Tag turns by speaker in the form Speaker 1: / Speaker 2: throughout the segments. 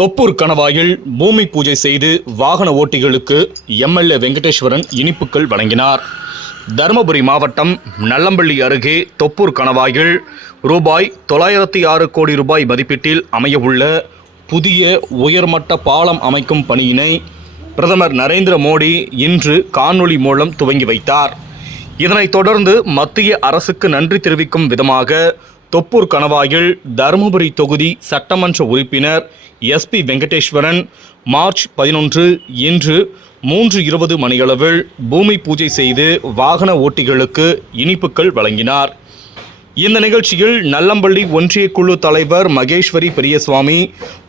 Speaker 1: தொப்பூர் கணவாயில் பூமி பூஜை செய்து வாகன ஓட்டிகளுக்கு எம்எல்ஏ வெங்கடேஸ்வரன் இனிப்புகள் வழங்கினார். தருமபுரி மாவட்டம் நல்லம்பள்ளி அருகே தொப்பூர் கணவாயில் ரூபாய் தொள்ளாயிரத்தி ஆறு கோடி ரூபாய் மதிப்பீட்டில் அமையவுள்ள புதிய உயர்மட்ட பாலம் அமைக்கும் பணியினை பிரதமர் நரேந்திர மோடி இன்று காணொளி மூலம் துவங்கி வைத்தார். இதனைத் தொடர்ந்து மத்திய அரசுக்கு நன்றி தெரிவிக்கும் விதமாக தொப்பூர் கணவாயில் தருமபுரி தொகுதி சட்டமன்ற உறுப்பினர் எஸ்பி வெங்கடேஸ்வரன் மார்ச் பதினொன்று இன்று மூன்று இருபது மணியளவில் பூமி பூஜை செய்து வாகன ஓட்டிகளுக்கு இனிப்புகள் வழங்கினார். இந்த நிகழ்ச்சியில் நல்லம்பள்ளி ஒன்றிய குழு தலைவர் மகேஸ்வரி பெரியசுவாமி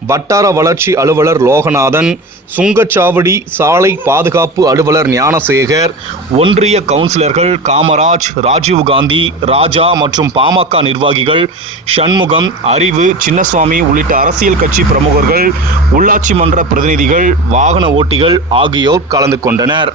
Speaker 1: வட்டார வளர்ச்சி அலுவலர் லோகநாதன் சுங்கச்சாவடி சாலை பாதுகாப்பு அலுவலர் ஞானசேகர் ஒன்றிய கவுன்சிலர்கள் காமராஜ் ராஜீவ்காந்தி ராஜா மற்றும் பாமக நிர்வாகிகள் சண்முகம் அறிவு சின்னசுவாமி உள்ளிட்ட அரசியல் கட்சி பிரமுகர்கள் உள்ளாட்சி மன்ற பிரதிநிதிகள் வாகன ஓட்டிகள் ஆகியோர் கலந்து கொண்டனர்.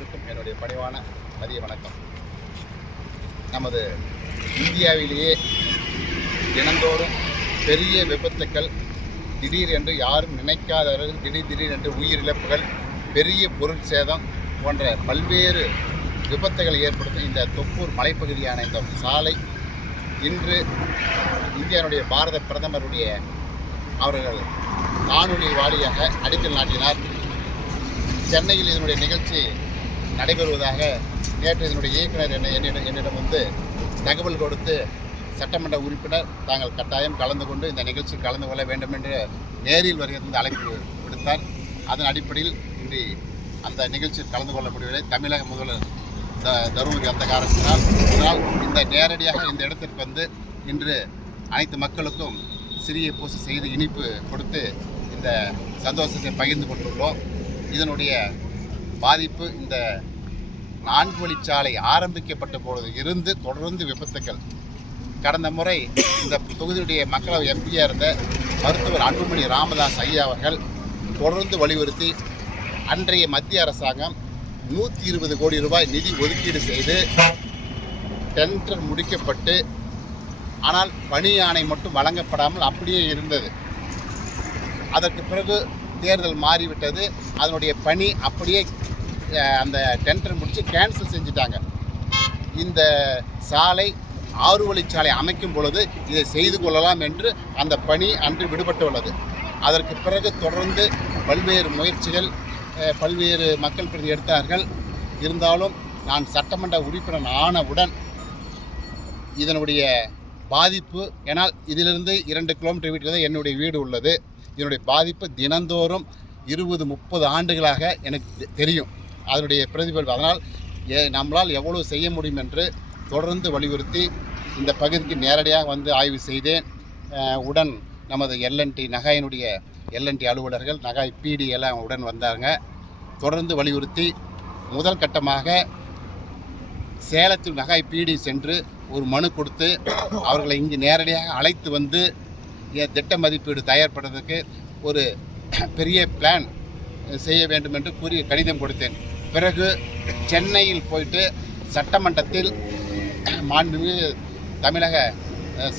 Speaker 2: அனைவருக்கும் என்னுடைய பணிவான மதிய வணக்கம். நமது இந்தியாவிலேயே தினந்தோறும் பெரிய விபத்துக்கள் திடீர் என்று யாரும் நினைக்காதவர்கள் திடீர் திடீர் என்று உயிரிழப்புகள் பெரிய பொருள் சேதம் போன்ற பல்வேறு விபத்துகளை ஏற்படுத்தும் இந்த தொப்பூர் மலைப்பகுதியான இந்த சாலை இன்று இந்தியாவுடைய பாரத பிரதமருடைய அவர்கள் காணொலி வாரியாக அடிக்கல் நாட்டினார். சென்னையில் இதனுடைய நிகழ்ச்சி நடைபெறுவதாக நேற்று இதனுடைய இயக்குனர் என்னை என்னிடம் என்னிடம் வந்து தகவல் கொடுத்து சட்டமன்ற உறுப்பினர் தாங்கள் கட்டாயம் கலந்து கொண்டு இந்த நிகழ்ச்சியில் கலந்து கொள்ள வேண்டும் என்று நேரில் வருகிறது அழைப்பு விடுத்தார். அதன் அடிப்படையில் இன்றி அந்த நிகழ்ச்சியில் கலந்து கொள்ள முடியவில்லை தமிழக முதல்வர் தருமபுரி அந்த காரணத்தினால் இதனால் இந்த நேரடியாக இந்த இடத்திற்கு வந்து இன்று அனைத்து மக்களுக்கும் சிறிய பூசி செய்து இனிப்பு கொடுத்து இந்த சந்தோஷத்தை பகிர்ந்து கொண்டுள்ளோம். இதனுடைய பாதிப்பு இந்த நான்கு வழிச்சாலை ஆரம்பிக்கப்பட்ட பொழுது இருந்து தொடர்ந்து விபத்துக்கள் கடந்த முறை இந்த தொகுதியுடைய மக்களவை எம்பியாக இருந்த மருத்துவர் அன்புமணி ராமதாஸ் ஐயா அவர்கள் தொடர்ந்து வலியுறுத்தி அன்றைய மத்திய அரசாங்கம் நூற்றி இருபது கோடி ரூபாய் நிதி ஒதுக்கீடு செய்து டெண்டர் முடிக்கப்பட்டு ஆனால் பணி ஆணை மட்டும் வழங்கப்படாமல் அப்படியே இருந்தது. அதற்கு பிறகு தேர்தல் மாறிவிட்டது. அதனுடைய பணி அப்படியே அந்த டெண்டர் முடித்து கேன்சல் செஞ்சுட்டாங்க. இந்த சாலை ஆறு வழிச்சாலை அமைக்கும் பொழுது இதை செய்து கொள்ளலாம் என்று அந்த பணி அன்று விடுபட்டுள்ளது. அதற்கு பிறகு தொடர்ந்து பல்வேறு முயற்சிகள் பல்வேறு மக்கள் பிரதி எடுத்தார்கள். இருந்தாலும் நான் சட்டமன்ற உறுப்பினர் ஆனவுடன் இதனுடைய பாதிப்பு ஏன்னால் இதிலிருந்து இரண்டு கிலோமீட்டர் வீட்டில் தான் என்னுடைய வீடு உள்ளது. இதனுடைய பாதிப்பு தினந்தோறும் இருபது முப்பது ஆண்டுகளாக எனக்கு தெரியும். அதனுடைய பிரதிபலிப்பு. அதனால் ஏ நம்மளால் எவ்வளோ செய்ய முடியும் என்று தொடர்ந்து வலியுறுத்தி இந்த பகுதிக்கு நேரடியாக வந்து ஆய்வு செய்தேன். உடன் நமது எல்என்டி நகாயினுடைய எல்என்டி அலுவலர்கள் நகாய் பிடி எல்லாம் உடன் வந்தாங்க. தொடர்ந்து வலியுறுத்தி முதல் கட்டமாக சேலத்தில் நகாய் பிடி சென்று ஒரு மனு கொடுத்து அவர்களை இங்கு நேரடியாக அழைத்து வந்து என் திட்ட மதிப்பீடு தயார்படுறதுக்கு ஒரு பெரிய பிளான் செய்ய வேண்டும் என்று கூறி கடிதம் கொடுத்தேன். பிறகு சென்னையில் போயிட்டு சட்டமன்றத்தில் மாண்புமிகு தமிழக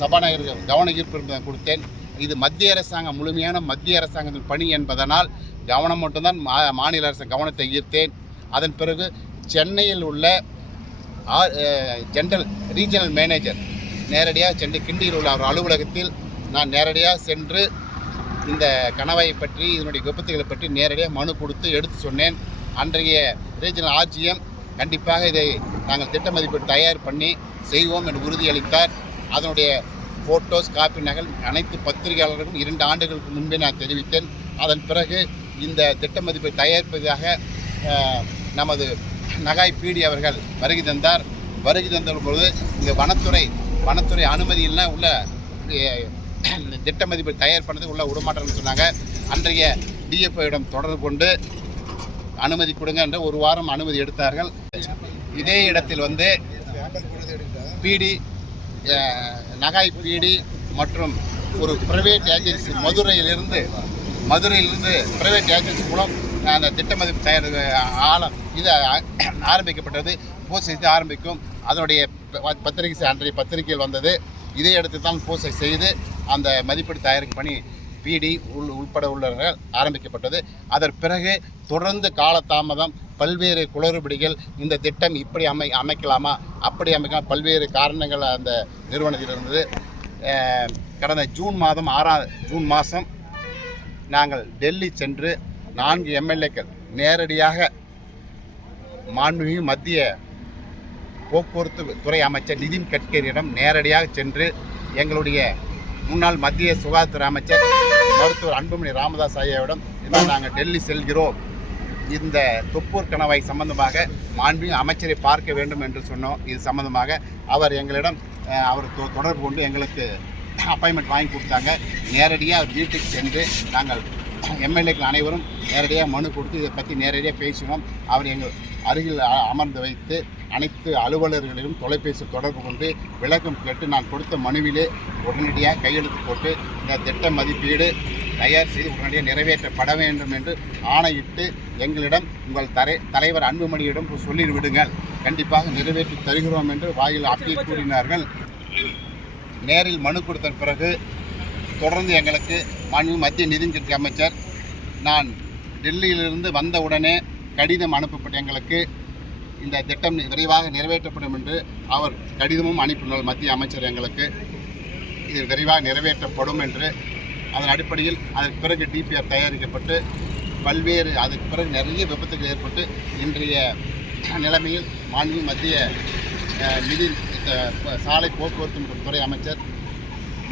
Speaker 2: சபாநாயகர் சபாநாயகருக்கு கவன ஈர்ப்பு கொடுத்தேன். இது மத்திய அரசாங்கம் முழுமையான மத்திய அரசாங்கத்தின் பணி என்பதனால் கவனம் மட்டும்தான் மா மாநில அரசு கவனத்தை ஈர்த்தேன். அதன் பிறகு சென்னையில் உள்ள ஆர் ஜென்ரல் ரீஜனல் மேனேஜர் நேரடியாக சென்று கிண்டியில் உள்ள அவர் அலுவலகத்தில் நான் நேரடியாக சென்று இந்த கனவை பற்றி இதனுடைய விபத்துகளை பற்றி நேரடியாக மனு கொடுத்து எடுத்து சொன்னேன். அன்றைய ரீஜனல் ஆர்ஜிஎம் கண்டிப்பாக இதை நாங்கள் திட்ட மதிப்பீடு தயார் பண்ணி செய்வோம் என்று உறுதியளித்தார். அதனுடைய ஃபோட்டோஸ் காப்பி நகல் அனைத்து பத்திரிகையாளர்களுக்கும் இரண்டு ஆண்டுகளுக்கு முன்பே நான் தெரிவித்தேன். அதன் பிறகு இந்த திட்ட மதிப்பை தயாரிப்பதாக நமது நகாய் பீடி அவர்கள் வருகை தந்தார். வருகை தந்த பொழுது இங்கே வனத்துறை வனத்துறை அனுமதி இல்லை உள்ள திட்ட மதிப்பை தயார் பண்ணது உள்ள விடமாட்டேன்னு சொன்னாங்க. அன்றைய டிஎஃப்ஐயிடம் தொடர்பு கொண்டு அனுமதி கொடுங்க என்று ஒரு வாரம் அனுமதி எடுத்தார்கள். இதே இடத்தில் வந்து பிடி நகாய் பிடி மற்றும் ஒரு பிரைவேட் ஏஜென்சி மதுரையிலிருந்து மதுரையிலிருந்து பிரைவேட் ஏஜென்சி மூலம் அந்த திட்ட மதிப்பு தயார் ஆழம் இது ஆரம்பிக்கப்பட்டது. போஸ்ட் செய்து ஆரம்பிக்கும். அதனுடைய பத்திரிகை அன்றைய பத்திரிகையில் வந்தது. இதே இடத்தில் தான் போஸ்ட் செய்து அந்த மதிப்பீடு தயாரிக்கும் பணி பிடி உள் உள்பட உள்ளவர்கள் ஆரம்பிக்கப்பட்டது. அதன் பிறகு தொடர்ந்து காலதாமதம் பல்வேறு குளறுபடிகள் இந்த திட்டம் இப்படி அமை அமைக்கலாமா? அப்படி அமைக்கலாம். பல்வேறு காரணங்கள் அந்த நிறுவனத்தில் இருந்தது. கடந்த ஜூன் மாதம் ஆறாம் ஜூன் மாதம் நாங்கள் டெல்லி சென்று நான்கு எம்எல்ஏக்கள் நேரடியாக மாண்புமிகு மத்திய போக்குவரத்து துறை அமைச்சர் நிதின் கட்கரியிடம் நேரடியாக சென்று எங்களுடைய முன்னாள் மத்திய சுகாதாரத்துறை அமைச்சர் மருத்துவர் அன்புமணி ராமதாஸ் ஐயாவிடம் இன்னும் நாங்கள் டெல்லி செல்கிறோம். இந்த தொப்பூர் கணவாய் சம்பந்தமாக மாண்பின் அமைச்சரை பார்க்க வேண்டும் என்று சொன்னோம். இது சம்பந்தமாக அவர் எங்களிடம் அவர் தொ- தொடர்பு கொண்டு எங்களுக்கு அப்பாயின்மெண்ட் வாங்கி கொடுத்தாங்க. நேரடியாக அவர் வீட்டுக்கு சென்று நாங்கள் எம்எல்ஏக்கள் அனைவரும் நேரடியாக மனு கொடுத்து இதை பற்றி நேரடியாக பேசினோம். அவர் எங்கள் அருகில் அமர்ந்து வைத்து அனைத்து அலுவலர்களிலும் தொலைபேசி தொடர்பு கொண்டு விளக்கம் கேட்டு நான் கொடுத்த மனுவிலே உடனடியாக கையெழுத்து போட்டு இந்த திட்ட மதிப்பீடு தயார் செய்து உடனடியாக நிறைவேற்றப்பட வேண்டும் என்று ஆணையிட்டு எங்களிடம் உங்கள் தரை தலைவர் அன்புமணியிடம் சொல்லிவிடுங்கள். கண்டிப்பாக நிறைவேற்றி தருகிறோம் என்று வாயில் அப்பீல் கூறினார்கள். நேரில் மனு கொடுத்த பிறகு தொடர்ந்து எங்களுக்கு மாண்பு மத்திய நிதித்துறை அமைச்சர் நான் டெல்லியிலிருந்து வந்தவுடனே கடிதம் அனுப்பப்பட்ட எங்களுக்கு இந்த திட்டம் விரைவாக நிறைவேற்றப்படும் என்று அவர் கடிதமும் அனுப்பினார் மத்திய அமைச்சர் எங்களுக்கு இது விரைவாக நிறைவேற்றப்படும் என்று. அதன் அடிப்படையில் அதற்கு பிறகு டிபிஆர் தயாரிக்கப்பட்டு பல்வேறு அதுக்கு பிறகு நிறைய விபத்துகள் ஏற்பட்டு இன்றைய நிலைமையில் மாநில மத்திய நிதி சாலை போக்குவரத்து மற்றும் துறை அமைச்சர்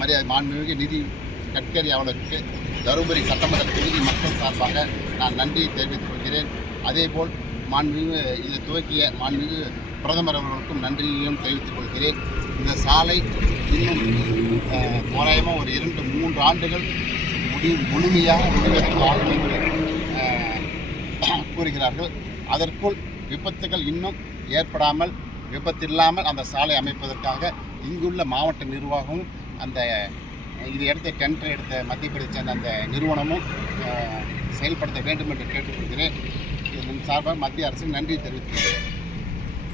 Speaker 2: மரியாதை மாண்புமிகு நிதி கட்கரி அவர்களுக்கு தருமபுரி சட்டமன்ற தொகுதி மக்கள் சார்பாக நான் நன்றியை தெரிவித்துக் கொள்கிறேன். அதேபோல் மாண்புமிகு இதை துவக்கிய மாண்புமிகு பிரதமர் அவர்களுக்கும் நன்றியையும் தெரிவித்துக் கொள்கிறேன். இந்த சாலை இன்னும் தோராயமாக ஒரு இரண்டு மூன்று ஆண்டுகள் முடி முழுமையாக முடிவதற்கு ஆகும் என்று கூறுகிறார்கள். அதற்குள் விபத்துகள் இன்னும் ஏற்படாமல் விபத்தில்லாமல் அந்த சாலை அமைப்பதற்காக இங்குள்ள மாவட்ட நிர்வாகமும் அந்த இது எடுத்த டெண்டர் எடுத்த மத்திய பிரதேச அந்த நிறுவனமும் செயல்படுத்த வேண்டும் என்று கேட்டுக்கொள்கிறேன். சார்பாக மத்திய அரசுக்கு நன்றி தெரிவித்துக் கொள்கிறேன்.